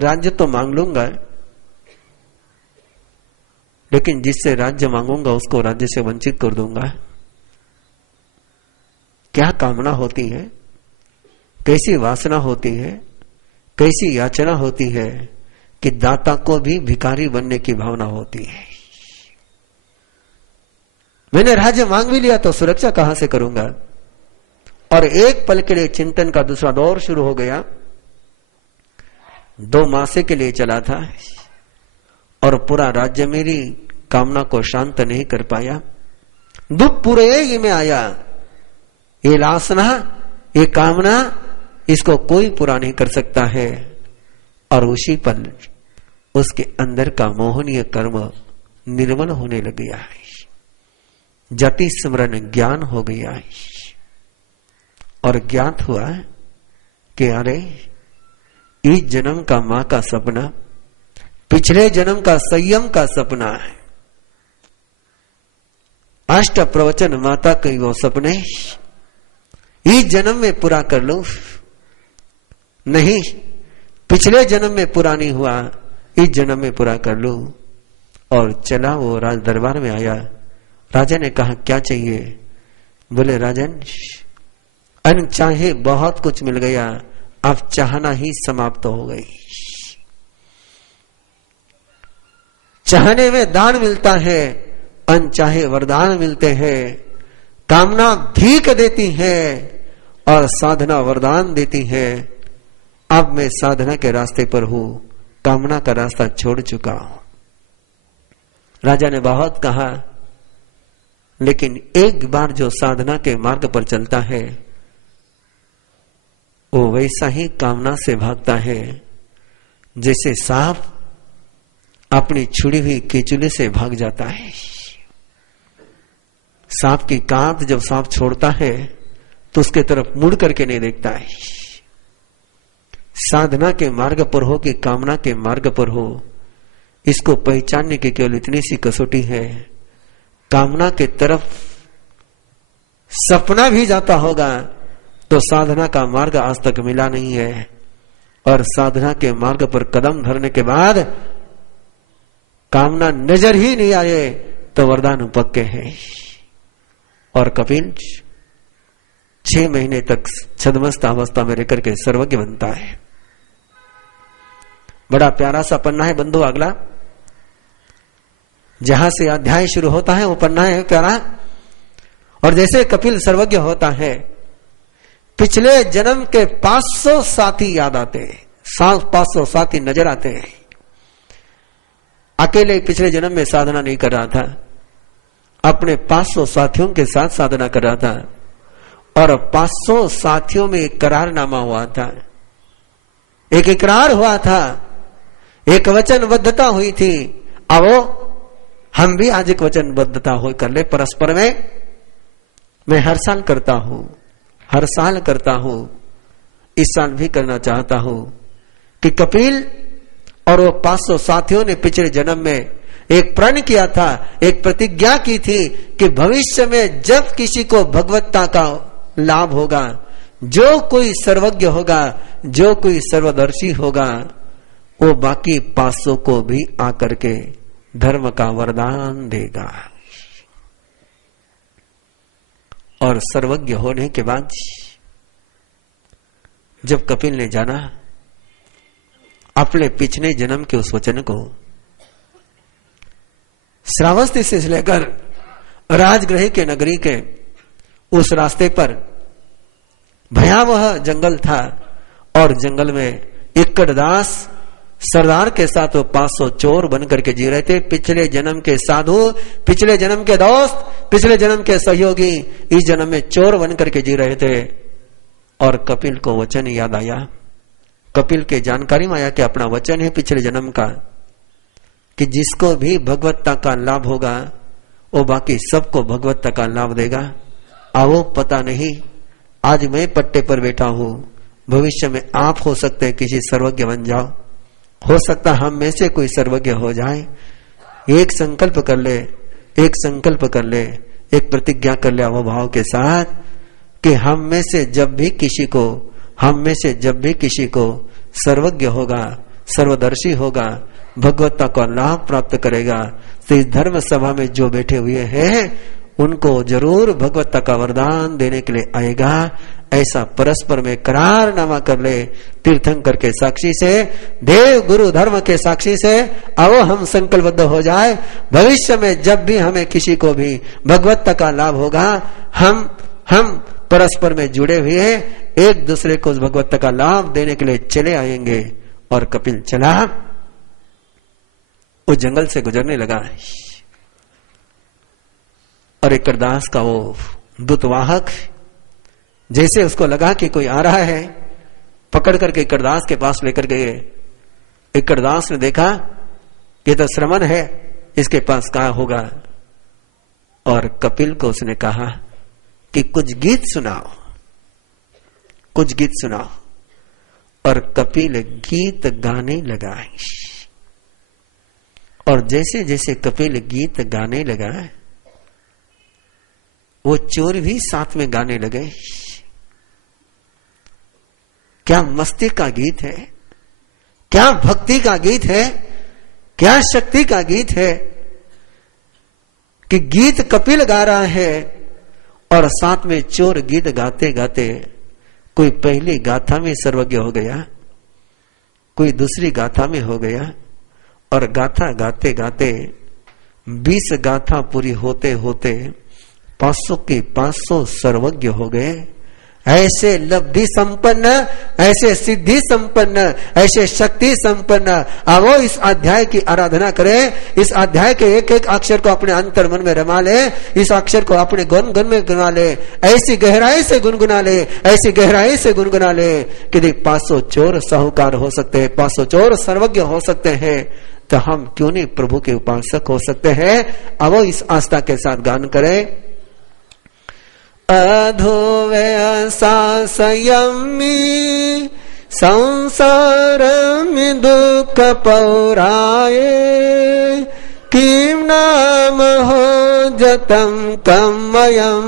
राज्य तो मांग लूंगा, लेकिन जिससे राज्य मांगूंगा उसको राज्य से वंचित कर दूंगा। क्या कामना होती है, कैसी वासना होती है, कैसी याचना होती है कि दाता को भी भिखारी बनने की भावना होती है। मैंने राज्य मांग भी लिया तो सुरक्षा कहां से करूंगा। और एक पल के लिए चिंतन का दूसरा दौर शुरू हो गया। 2 मासे के लिए चला था और पूरा राज्य मेरी कामना को शांत नहीं कर पाया। दुख पूरे ही में आया। ये लासना, ये कामना, इसको कोई पूरा नहीं कर सकता है। और उसी पल उसके अंदर का मोहनीय कर्म निर्मल होने लग गया है। जति स्मरण ज्ञान हो गया है। और ज्ञात हुआ कि अरे इस जन्म का मां का सपना पिछले जन्म का संयम का सपना है। अष्ट प्रवचन माता के वो सपने इस जन्म में पूरा कर लूं, नहीं पिछले जन्म में पूरा नहीं हुआ, इस जन्म में पूरा कर लूं। और चला वो राज दरबार में आया। राजा ने कहा क्या चाहिए? बोले राजन, अनचाहे बहुत कुछ मिल गया, अब चाहना ही समाप्त हो गई। चाहने में दान मिलता है, अनचाहे वरदान मिलते हैं। कामना भीख देती है और साधना वरदान देती है। अब मैं साधना के रास्ते पर हूं, कामना का रास्ता छोड़ चुका हूं। राजा ने बहुत कहा, लेकिन एक बार जो साधना के मार्ग पर चलता है वो वैसा ही कामना से भागता है जैसे सांप अपनी छुड़ी हुई केचुली से भाग जाता है। सांप की कांट जब सांप छोड़ता है तो उसके तरफ मुड़ करके नहीं देखता है। साधना के मार्ग पर हो कि कामना के मार्ग पर हो, इसको पहचानने की केवल इतनी सी कसौटी है। कामना के तरफ सपना भी जाता होगा तो साधना का मार्ग आज तक मिला नहीं है। और साधना के मार्ग पर कदम धरने के बाद कामना नजर ही नहीं आए तो वरदान पक्के हैं। और कपिल 6 महीने तक छद्मस्त अवस्था में रहकर के सर्वज्ञ बनता है। बड़ा प्यारा सा पन्ना है बंधु अगला, जहां से अध्याय शुरू होता है वो पन्ना है प्यारा। और जैसे कपिल सर्वज्ञ होता है, पिछले जन्म के 500 साथी याद आते हैं, 500 साथी नजर आते हैं। अकेले पिछले जन्म में साधना नहीं कर रहा था, अपने 500 साथियों के साथ साधना कर रहा था। और 500 साथियों में एक करारनामा हुआ था, एक इकरार हुआ था, एक वचनबद्धता हुई थी। अब हम भी आज एक वचनबद्धता हो कर ले परस्पर में। मैं हर साल करता हूं, हर साल करता हूं, इस साल भी करना चाहता हूं कि कपिल और वो 500 साथियों ने पिछले जन्म में एक प्रण किया था, एक प्रतिज्ञा की थी कि भविष्य में जब किसी को भगवत्ता का लाभ होगा, जो कोई सर्वज्ञ होगा, जो कोई सर्वदर्शी होगा, वो बाकी 500 को भी आकर के धर्म का वरदान देगा। और सर्वज्ञ होने के बाद जब कपिल ने जाना अपने पिछले जन्म के उस वचन को, श्रावस्ती से लेकर राजगृह के नगरी के उस रास्ते पर भयावह जंगल था और जंगल में इक्कड़दास सरदार के साथ वो 500 चोर बनकर के जी रहे थे। पिछले जन्म के साधु, पिछले जन्म के दोस्त, पिछले जन्म के सहयोगी इस जन्म में चोर बनकर के जी रहे थे। और कपिल को वचन याद आया, कपिल के जानकारी में आया कि अपना वचन है पिछले जन्म का कि जिसको भी भगवत्ता का लाभ होगा वो बाकी सबको भगवत्ता का लाभ देगा। आओ पता नहीं, आज मैं पट्टे पर बैठा हूं, भविष्य में आप हो सकते हैं किसी सर्वज्ञ बन जाओ, हो सकता हम में से कोई सर्वज्ञ हो जाए। एक संकल्प कर ले, एक संकल्प कर ले, एक प्रतिज्ञा कर ले अवभाव के साथ कि हम में से जब भी किसी को सर्वज्ञ होगा, सर्वदर्शी होगा, भगवत्ता का लाभ प्राप्त करेगा। तो इस धर्म सभा में जो बैठे हुए हैं उनको जरूर भगवत्ता का वरदान देने के लिए आएगा। ऐसा परस्पर में करारनामा कर ले, तीर्थंकर के साक्षी से, देव गुरु धर्म के साक्षी से। आओ हम संकल्पबद्ध हो जाए, भविष्य में जब भी हमें किसी को भी भगवत्ता का लाभ होगा, हम परस्पर में जुड़े हुए एक दूसरे को भगवत्ता का लाभ देने के लिए चले आएंगे। और कपिल चला, वो जंगल से गुजरने लगा और एकरदास का वो दूतवाहक जैसे उसको लगा कि कोई आ रहा है, पकड़ करके एकरदास के पास लेकर गए। एकरदास ने देखा ये तो श्रमण है, इसके पास कहा होगा। और कपिल को उसने कहा कि कुछ गीत सुनाओ, कुछ गीत सुनाओ। और कपिल गीत गाने लगा। और जैसे जैसे कपिल गीत गाने लगा, वो चोर भी साथ में गाने लगे। क्या मस्ती का गीत है, क्या भक्ति का गीत है, क्या शक्ति का गीत है कि गीत कपिल गा रहा है और साथ में चोर गीत गाते गाते कोई पहली गाथा में सर्वज्ञ हो गया, कोई दूसरी गाथा में हो गया। और गाथा गाते गाते 20 गाथा पूरी होते होते 500 के 500 सर्वज्ञ हो गए। ऐसे लब्धि संपन्न, ऐसे सिद्धि संपन्न, ऐसे शक्ति संपन्न। आओ इस अध्याय की आराधना करें, इस अध्याय के एक एक अक्षर को अपने अंतर मन में रमा ले, इस अक्षर को अपने गुण गुण में गुना ले, ऐसी गहराई से गुनगुना ले, ऐसी गहराई से गुनगुना ले कि 500 चोर साहूकार हो सकते हैं, 500 चोर सर्वज्ञ हो सकते हैं, तो हम क्यों नहीं प्रभु के उपासक हो सकते हैं। अब इस आस्था के साथ गान करें। अधोव्यसासयमि संसारमि दुःख पौराये किं नाम हो जतं कमयं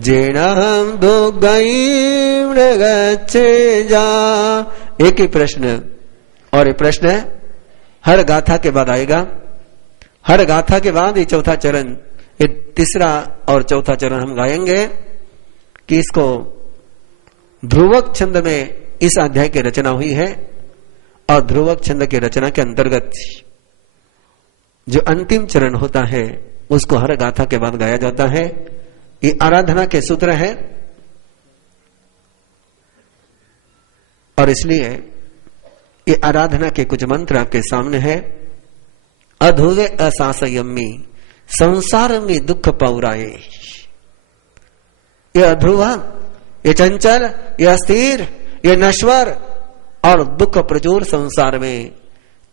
जेनहं दुर्गयं न गच्छेजा। एक ही प्रश्न, और ये प्रश्न हर गाथा के बाद आएगा। हर गाथा के बाद ये चौथा चरण, ये तीसरा और चौथा चरण हम गाएंगे कि इसको ध्रुवक छंद में इस अध्याय की रचना हुई है। और ध्रुवक छंद की रचना के अंतर्गत जो अंतिम चरण होता है उसको हर गाथा के बाद गाया जाता है। ये आराधना के सूत्र है और इसलिए ये आराधना के कुछ मंत्र आपके सामने है। अधुवे असासयम्मी संसार में दुख पौराए। ये अध्रुवा, ये चंचल, ये अस्थिर, ये नश्वर और दुख प्रचुर संसार में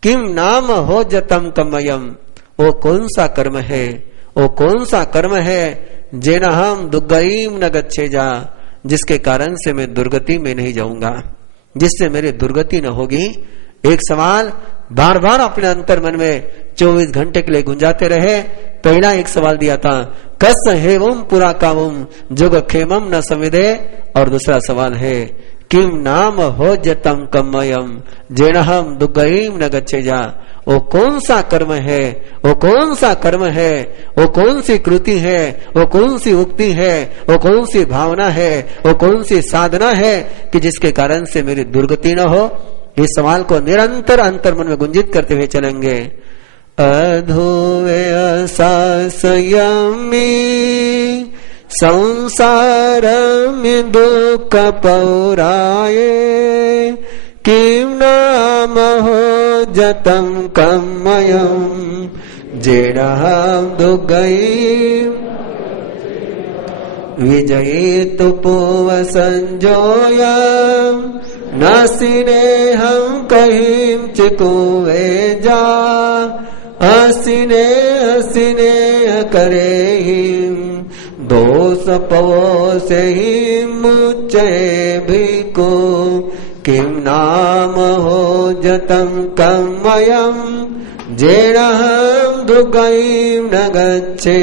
किम नाम हो जतम कमयम, वो कौन सा कर्म है, वो कौन सा कर्म है जेना हम दुर्गईम न गच्छेजा, जिसके कारण से मैं दुर्गति में नहीं जाऊंगा, जिससे मेरी दुर्गति न होगी। एक सवाल बार बार अपने अंतर मन में 24 घंटे के लिए गुंजाते रहे। पहला एक सवाल दिया था, कस हेवम पुरा कावम जुग खेमम न सविदे। और दूसरा सवाल है, किम नाम हो जतम कमयम जेनहम दुर्गईम न गच्छेजा। वो कौन सा कर्म है, वो कौन सा कर्म है, वो कौन सी कृति है, वो कौन सी उक्ति है, वो कौन सी भावना है, वो कौन सी साधना है कि जिसके कारण से मेरी दुर्गति न हो। इस सवाल को निरंतर अंतर्मन में गुंजित करते हुए चलेंगे। अधोवे असासयमि संसारमि दुःख पौराये किं नाम हो जतं कमयं जेनहं दुर्गईं विजयेतु पूव संजोयं नासिनेहं कहीं चिकुवे जा हसीने हसीने करे हिम दोष पवोसे ही मुच्चे भिको किम नाम हो जतं कमयं जेनहं दुर्गईं न गच्छे।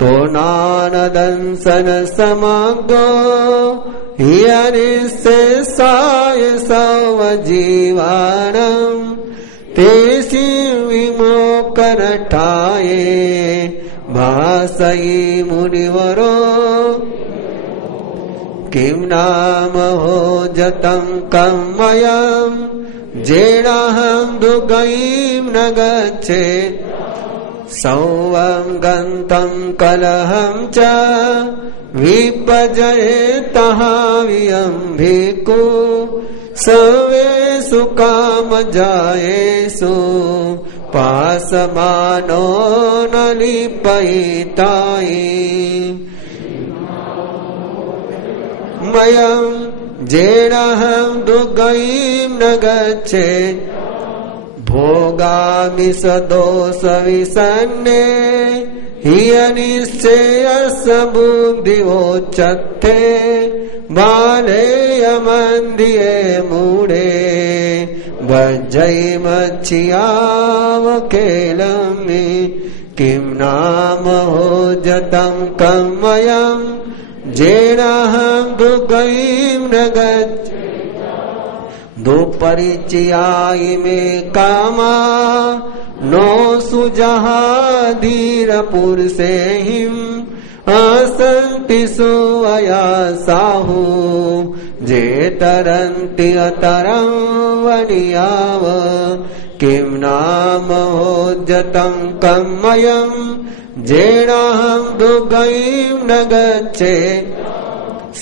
तो नानदंसन समग्रो हियनिशेषाय सवजीवानम् तेषि विमोकनठाय भासयि मुनिवरो किं नाम हो जतं कमयम् जेनाहं दुर्गयीं न गच्छेत् सौवं गन्तं कलहं च विपजयेतः वियं भिक्खु सर्वेषु कामजायेषु पासमानो न लिपयितायि मयं जेनाहं दुर्गयीं न गच्छेत् भोगामि सदोषविषण्णे हियनिश्चयस्य बुद्धिवोच्यते बालेयमन्दिये मूढे वज्रैमच्छियावकेलमि किं नाम हो जतं कमयम् जेनाहं दुर्गयीं न गच्छेत् दुपरिचयाय मे कामा नो सुजहाधीर पुरुषेहिम् असन्ति सुवयासाहु जेतरन्ति अतरं वनियाव किं नाम हो जतं कमयम् जेनाहं दुर्गयीं न गच्छेत्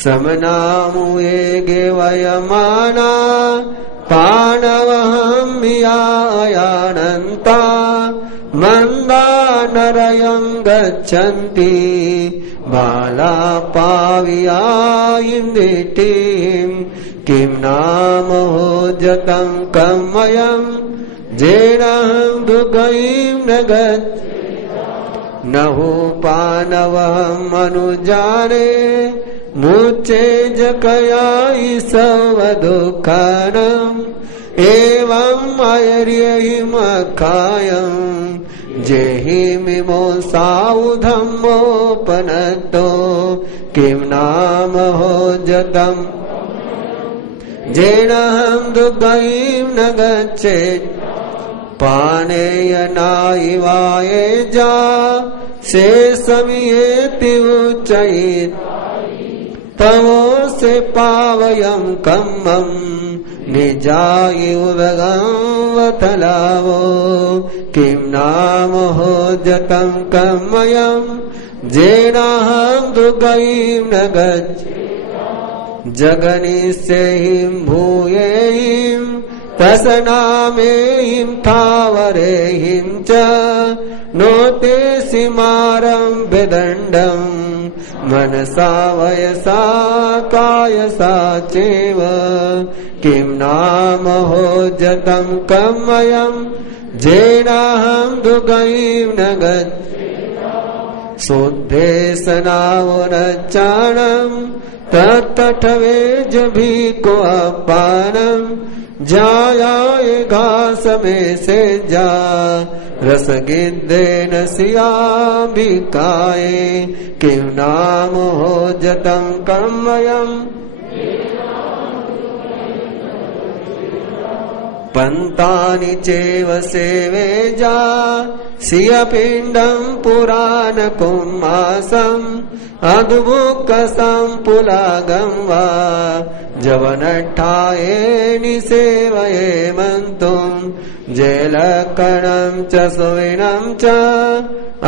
समनामुये गेवयमाना पाणवहं यायानन्ता मन्दा नरयं गच्छन्ति बाला पावियायिन्दिटीं किं नाम हो जतं कमयम् जेनाहं दुर्गयीं न गच्छेत् नहु पानवहं अनुजाने मुचे जकयायि सर्वदुःखानम् एवं आयर्यहिमखायम् जेहिमिमोसाउधम्मोपनतो किं नाम हो जतम् जेनाहं दुर्गयीं न गच्छेत् पानेयनायिवाये जा शेषमियेति उच्चयेत् तवो से पावयं कम्मम् निजायि उदगं वथलावो किं नाम हो जतं कमयम् जेनाहं दुर्गयीं न गच्छेत् जगनिष्यहिं भूयेहिं तसनामेहिं थावरेहिं च नोते सीमारं विदण्डम् मनसा वयसा कायसा चैव किं नाम हो जतं कमयम् जेनाहं दुर्गयीं न गच्छेत् शुद्धे सनावनचाणम् तत्तठवे जभिको अपानम् जायाय घास में से जा रसगिद्देन सियाभिकाये किं नाम हो जतं कमयम् पंतानि चैव सेवे जा सियपिण्डं पुराणकुम्मासम् अद्भुक्कसम्पुलागं वा जवनट्ठाये निसेवये मन्तुम् जेलकणं च सुविनं च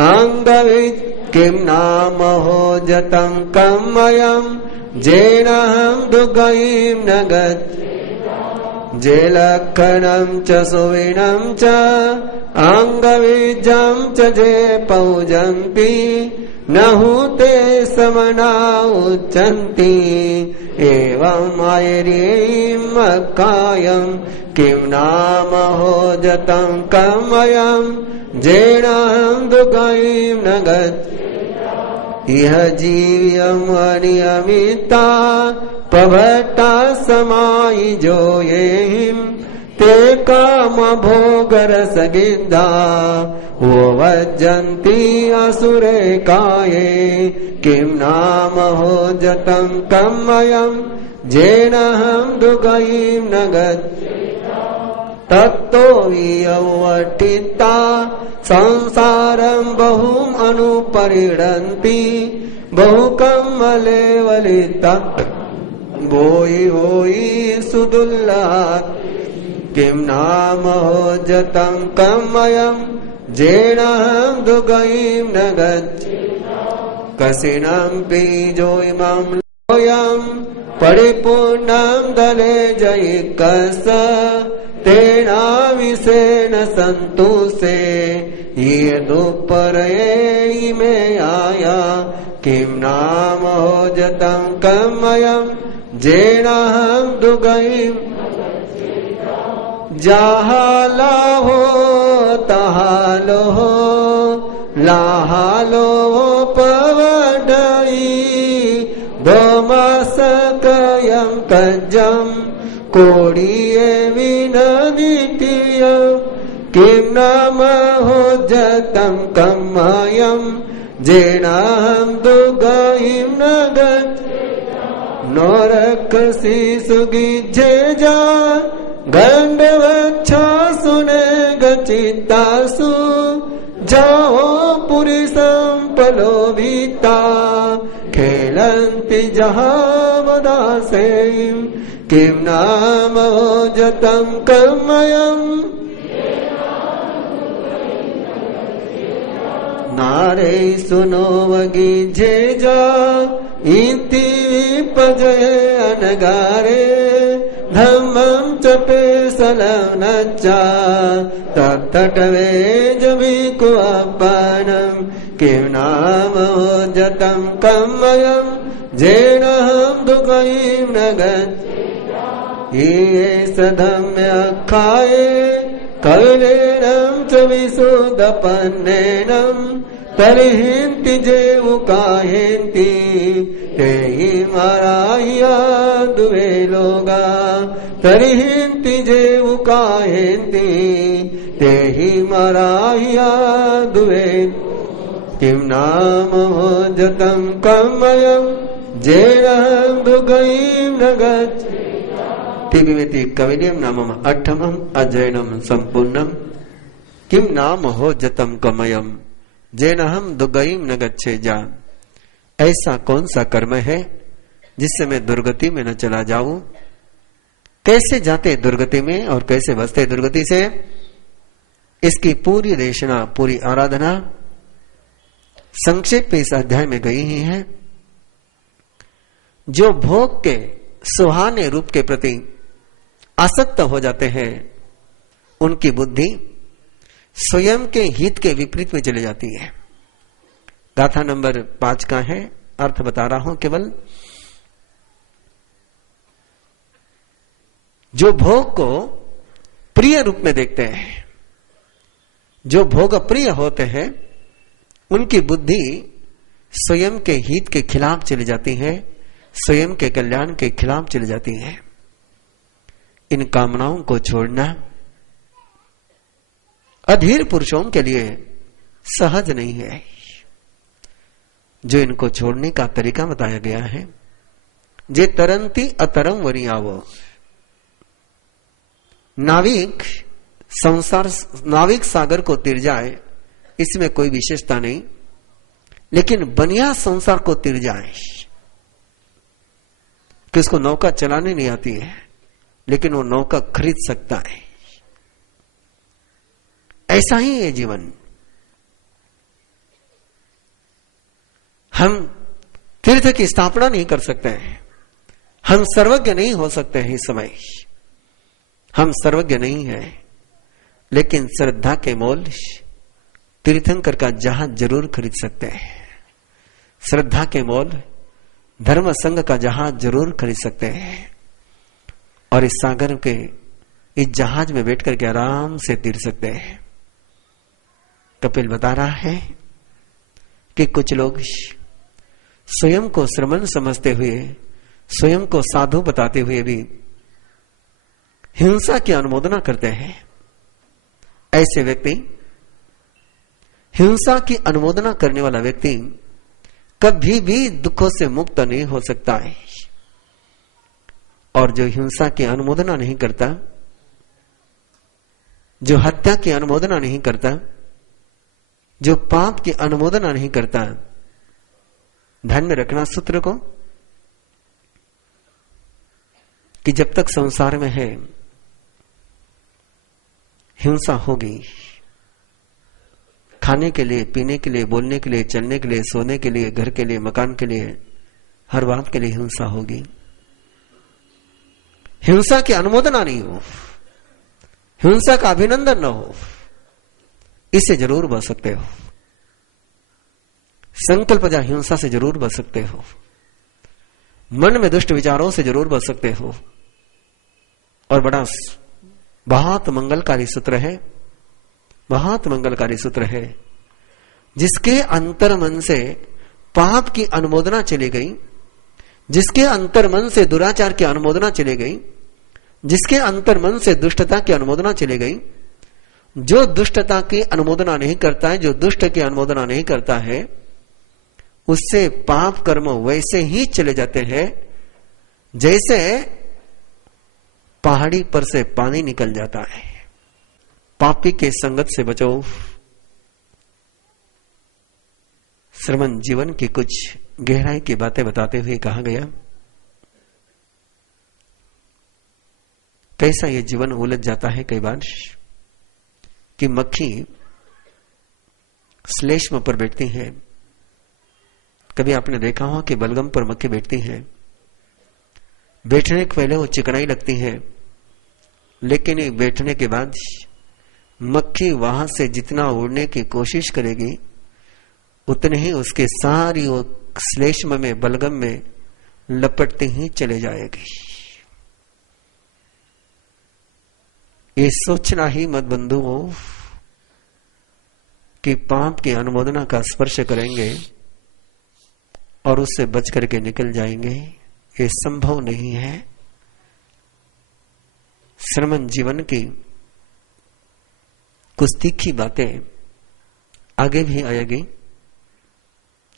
अङ्गवित् किं नाम हो जतं कमयम् जेनाहं दुर्गयीं न गच्छेत् जेलकणं च सुविनं च अङ्गविजं च जे पौजन्ति नहुते समना उच्चन्ति एवं आयर्यैमकायम् किं नाम हो जतं कमयम् जेनाहं दुर्गयीं न गच्छेत् इह जीव्यम् अनियमिता पभट्टा समायि जोयेहिम् ते काम भोग रस गिद्धा वो वज्जन्ति असुरे काये किम नाम हो जतं कमयम जेनहं दुगयीं नगत तत्तो वियवटिता संसारं बहुम अनुपरिणन्ति बहुकमले वलिता भोई होई सुदुल्लात् किम नाम हो जतं कमयम जेनहं दुगयीं नगत कसिनं पीजोइमं लोयं परिपूर्णं दले जयिकस तेना विषेण संतुषे ये दुपरये इमे आया किम नाम हो जतं कमयं जेनहं दुगयीं जहाला हो तहालो हो लाहालो पवडई दोमासकयं कज्जं कोडिये विनदितियं किम नाम हो जतं कमयं जेनहं दुगयीं नगत नोरक्षसी सुगिज्जे जा गंडवच्छा सुने गचितासु जाओ पुरी संपलोभिता खेलन्ति जहावदासे किम नाम हो जतं कमयं नारे सुनो वगिजे जा इति विपजय अनगारे धम्मं चपे सलवनच्चा तत्तटवे जभिको अपनं किम नाम हो जतं कमयं जेनहं दुगयीं नगत ये सधम्य खाये कविलेनं च विशुद्धपन्नेनं तर्हिन्ति जेवुकाहेन्ति ते हि माराह्या दुवे लोगा तर्हिन्ति जेवुकाहेन्ति ते हि माराह्या दुवे किम नाम हो जतं कमयं जेनहं दुगयीं नगत तिबिमिति कविलियं नामम अट्ठमं अध्ययनं संपूर्णं किम नाम हो जतं कमयं जेनहं दुगयीं न गच्छेजा। ऐसा कौन सा कर्म है जिससे मैं दुर्गति में न चला जाऊं? कैसे जाते दुर्गति में और कैसे बचते दुर्गति से? इसकी पूरी देशना, पूरी आराधना संक्षेप में इस अध्याय में गई ही है। जो भोग के सुहाने रूप के प्रति आसक्त हो जाते हैं उनकी बुद्धि स्वयं के हित के विपरीत में चली जाती है। गाथा नंबर 5 का है, अर्थ बता रहा हूं केवल। जो भोग को प्रिय रूप में देखते हैं, जो भोग प्रिय होते हैं, उनकी बुद्धि स्वयं के हित के खिलाफ चली जाती है, स्वयं के कल्याण के खिलाफ चली जाती है। इन कामनाओं को छोड़ना अधीर पुरुषों के लिए सहज नहीं है। जो इनको छोड़ने का तरीका बताया गया है, जे तरंती अतरम वरियावो। नाविक सागर को तिर जाए, इसमें कोई विशेषता नहीं, लेकिन बनिया संसार को तिर जाए कि उसको नौका चलाने नहीं आती है, लेकिन वो नौका खरीद सकता है। ऐसा ही है जीवन। हम तीर्थ की स्थापना नहीं कर सकते हैं, हम सर्वज्ञ नहीं हो सकते हैं। इस समय हम सर्वज्ञ नहीं है, लेकिन श्रद्धा के मोल तीर्थंकर का जहाज जरूर खरीद सकते हैं। श्रद्धा के मोल धर्म संघ का जहाज जरूर खरीद सकते हैं, और इस सागर के इस जहाज में बैठ करके आराम से तीर सकते हैं। कपिल बता रहा है कि कुछ लोग स्वयं को श्रमण समझते हुए, स्वयं को साधु बताते हुए भी हिंसा की अनुमोदना करते हैं, ऐसे व्यक्ति, हिंसा की अनुमोदना करने वाला व्यक्ति कभी भी दुखों से मुक्त नहीं हो सकता है। और जो हिंसा की अनुमोदना नहीं करता, जो हत्या की अनुमोदना नहीं करता, जो पाप की अनुमोदना नहीं करता, ध्यान में रखना सूत्र को कि जब तक संसार में है हिंसा होगी। खाने के लिए, पीने के लिए, बोलने के लिए, चलने के लिए, सोने के लिए, घर के लिए, मकान के लिए, हर बात के लिए हिंसा होगी। हिंसा की अनुमोदना नहीं हो, हिंसा का अभिनंदन न हो, इससे जरूर बच सकते हो। संकल्प जा हिंसा से जरूर बच सकते हो, मन में दुष्ट विचारों से जरूर बच सकते हो। और बड़ा बहुत मंगलकारी सूत्र है, बहुत मंगलकारी सूत्र है। जिसके अंतर मन से पाप की अनुमोदना चली गई, जिसके अंतर मन से दुराचार की अनुमोदना चली गई, जिसके अंतर मन से दुष्टता की अनुमोदना चली गई, जो दुष्टता की अनुमोदना नहीं करता है, जो दुष्ट की अनुमोदना नहीं करता है, उससे पाप कर्म वैसे ही चले जाते हैं जैसे पहाड़ी पर से पानी निकल जाता है। पापी के संगत से बचो। श्रवण जीवन की कुछ गहराई की बातें बताते हुए कहा गया, कैसा ये जीवन उलझ जाता है कई बार कि मक्खी श्लेष्म पर बैठती है। कभी आपने देखा हो कि बलगम पर मक्खी बैठती है, बैठने के पहले वो चिकनाई लगती है, लेकिन बैठने के बाद मक्खी वहां से जितना उड़ने की कोशिश करेगी उतने ही उसके सारी वो श्लेष्म में, बलगम में लपटते ही चले जाएगी। ये सोचना ही मत बंधुओं कि पाप की अनुमोदना का स्पर्श करेंगे और उससे बच करके निकल जाएंगे, ये संभव नहीं है। श्रमण जीवन की कुछ तीखी बातें आगे भी आएगी,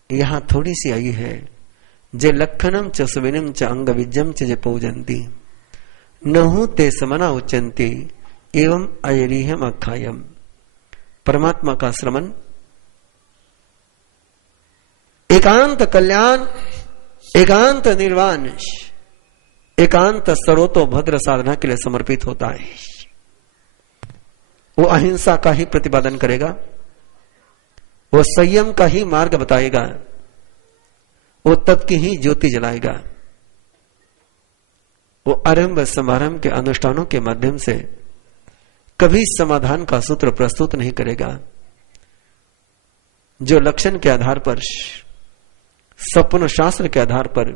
यहां थोड़ी सी आई है। जे लक्षणम च सुविनम च अंग विजम च जे पूजंती नहु ते समना उच्चंती एवं अयरीहम अखायम। परमात्मा का श्रमण एकांत कल्याण, एकांत निर्वाण, एकांत सर्वतो भद्र साधना के लिए समर्पित होता है। वो अहिंसा का ही प्रतिपादन करेगा, वो संयम का ही मार्ग बताएगा, वो तप की ही ज्योति जलाएगा, वो आरंभ समारंभ के अनुष्ठानों के माध्यम से कभी समाधान का सूत्र प्रस्तुत नहीं करेगा। जो लक्षण के आधार पर, सपन शास्त्र के आधार पर,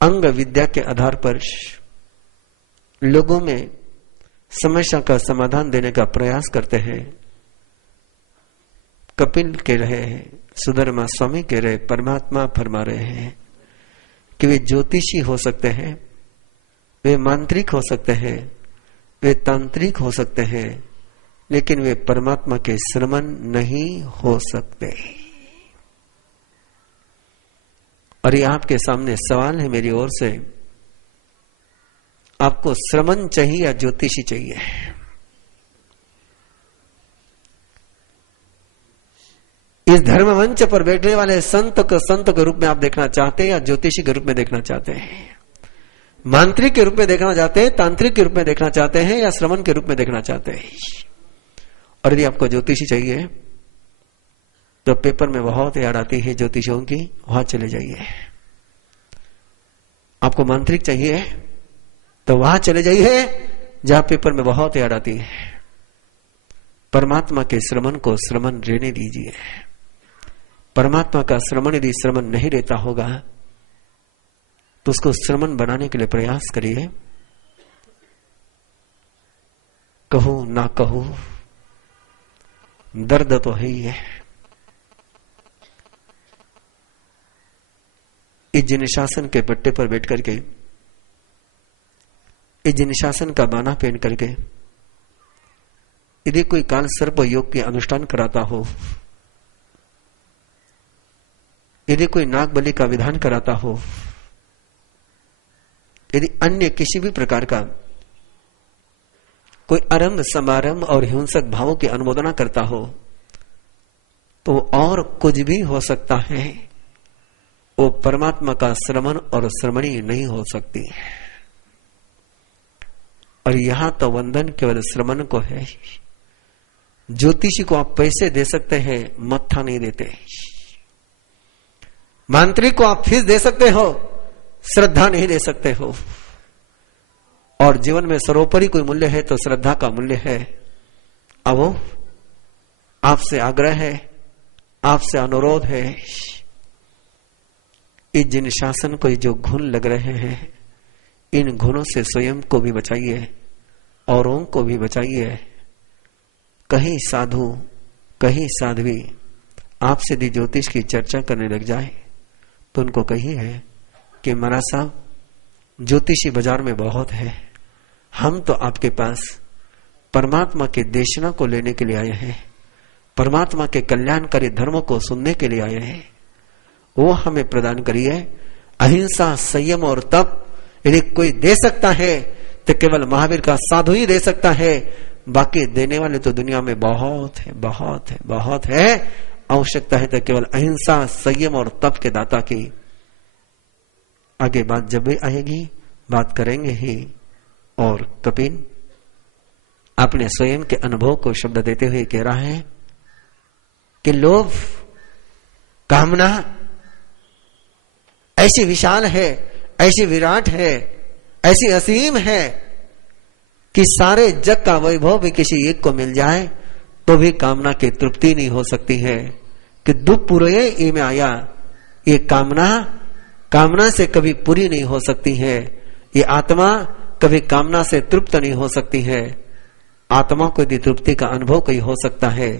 अंग विद्या के आधार पर लोगों में समस्या का समाधान देने का प्रयास करते हैं, कपिल कह रहे हैं, सुधर्मा स्वामी कह रहे, परमात्मा फरमा रहे हैं कि वे ज्योतिषी हो सकते हैं, वे मांत्रिक हो सकते हैं, वे तांत्रिक हो सकते हैं, लेकिन वे परमात्मा के श्रमण नहीं हो सकते। और ये आपके सामने सवाल है मेरी ओर से, आपको श्रमण चाहिए या ज्योतिषी चाहिए? इस धर्म मंच पर बैठने वाले संत को संत के रूप में आप देखना चाहते हैं या ज्योतिषी के रूप में देखना चाहते हैं? मांत्रिक के रूप में देखना चाहते हैं, तांत्रिक के रूप में देखना चाहते हैं, या श्रमण के रूप में देखना चाहते हैं? और यदि आपको ज्योतिषी चाहिए तो पेपर में बहुत याद आती है ज्योतिषियों की, वहां चले जाइए। आपको मांत्रिक चाहिए तो वहां चले जाइए जहां पेपर में बहुत याद आती है। परमात्मा के श्रमण को श्रमण रहने दीजिए। परमात्मा का श्रमण यदि श्रमण नहीं रहता होगा तो उसको श्रमण बनाने के लिए प्रयास करिए। कहो ना कहो, दर्द तो है ही है। इस जिन शासन के पट्टे पर बैठ करके इस जिनशासन का बाना पहन करके यदि कोई काल सर्प योग के अनुष्ठान कराता हो, यदि कोई नाग बलि का विधान कराता हो, यदि अन्य किसी भी प्रकार का कोई आरंभ समारंभ और हिंसक भावों की अनुमोदना करता हो, तो और कुछ भी हो सकता है, वो परमात्मा का श्रवण और श्रमणी नहीं हो सकती। और यहां तो वंदन केवल श्रवण को है। ज्योतिषी को आप पैसे दे सकते हैं, मत्था नहीं देते। मांत्रिक को आप फीस दे सकते हो, श्रद्धा नहीं दे सकते हो। और जीवन में सर्वोपरि कोई मूल्य है तो श्रद्धा का मूल्य है। अब आपसे आग्रह है, आपसे अनुरोध है, इस जिन शासन को जो घुन लग रहे हैं, इन घुनों से स्वयं को भी बचाइए, औरों को भी बचाइए। कहीं साधु, कहीं साध्वी आपसे यदि ज्योतिष की चर्चा करने लग जाए तो उनको कहिए कि महाराज साहब, ज्योतिषी बाजार में बहुत है, हम तो आपके पास परमात्मा के देशना को लेने के लिए आए हैं, परमात्मा के कल्याणकारी धर्म को सुनने के लिए आए हैं। वो हमें प्रदान करिए। अहिंसा, संयम और तप यदि कोई दे सकता है तो केवल महावीर का साधु ही दे सकता है। बाकी देने वाले तो दुनिया में बहुत है, बहुत है, बहुत है। आवश्यकता है तो केवल अहिंसा, संयम और तप के दाता की। आगे बात जब भी आएगी बात करेंगे ही। और कपिल अपने स्वयं के अनुभव को शब्द देते हुए कह रहा है कि लोभ, कामना ऐसी विशाल है, ऐसी विराट है, ऐसी असीम है कि सारे जग का वैभव भी किसी एक को मिल जाए तो भी कामना की तृप्ति नहीं हो सकती है। कि दुख पूरे ई में आया, ये कामना से कभी पूरी नहीं हो सकती है। ये आत्मा कभी कामना से तृप्त नहीं हो सकती है। आत्मा को यदि तृप्ति का अनुभव कोई हो सकता है